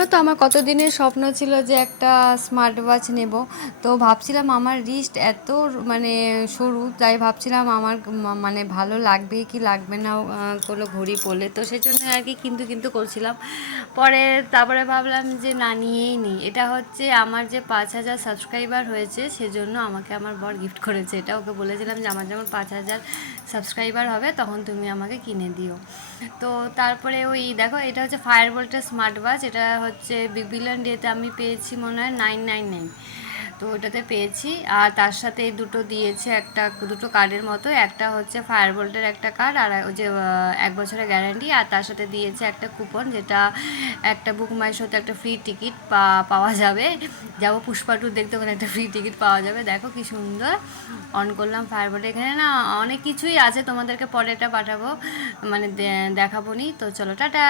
জানো তো আমার কতদিনের স্বপ্ন ছিল যে একটা স্মার্ট ওয়াচ নেব। তো ভাবছিলাম আমার রিস্ট এত মানে সরু, তাই ভাবছিলাম আমার মানে ভালো লাগবে কি লাগবে না কোনো ঘড়ি পরলে, তো সেই জন্য আর কি কিন্তু কিন্তু করছিলাম। পরে তারপরে ভাবলাম যে না, নিয়েই নিই। এটা হচ্ছে আমার যে 5,000 সাবস্ক্রাইবার হয়েছে সেজন্য আমাকে আমার বর গিফট করেছে। এটা ওকে বলেছিলাম যে আমার যখন 5,000 সাবস্ক্রাইবার হবে তখন তুমি আমাকে কিনে দিও। তো তারপরে ওই দেখো, এটা হচ্ছে ফায়ার বোল্টের স্মার্ট ওয়াচ। এটা হচ্ছে বিগ বিলিয়ন ডেতে আমি পেয়েছি মনে হয় 999। তো ওটাতে পেয়েছি। আর তার সাথে এই দুটো দিয়েছে, একটা দুটো কার্ডের মতো, একটা হচ্ছে ফায়ার বোল্টের একটা কার্ড, আর ওই যে 1 বছরের গ্যারান্টি। আর তার সাথে দিয়েছে একটা কুপন, যেটা একটা বুক মাই শোতে একটা ফ্রি টিকিট পাওয়া যাবে। যাবো পুষ্পা টু দেখতে, ওখানে একটা ফ্রি টিকিট পাওয়া যাবে। দেখো কি সুন্দর। অন করলাম ফায়ার বোল্ট। এখানে না অনেক কিছুই আছে, তোমাদেরকে পরে এটা পাঠাবো, মানে দেখাবো নি। তো চলো, টাটা।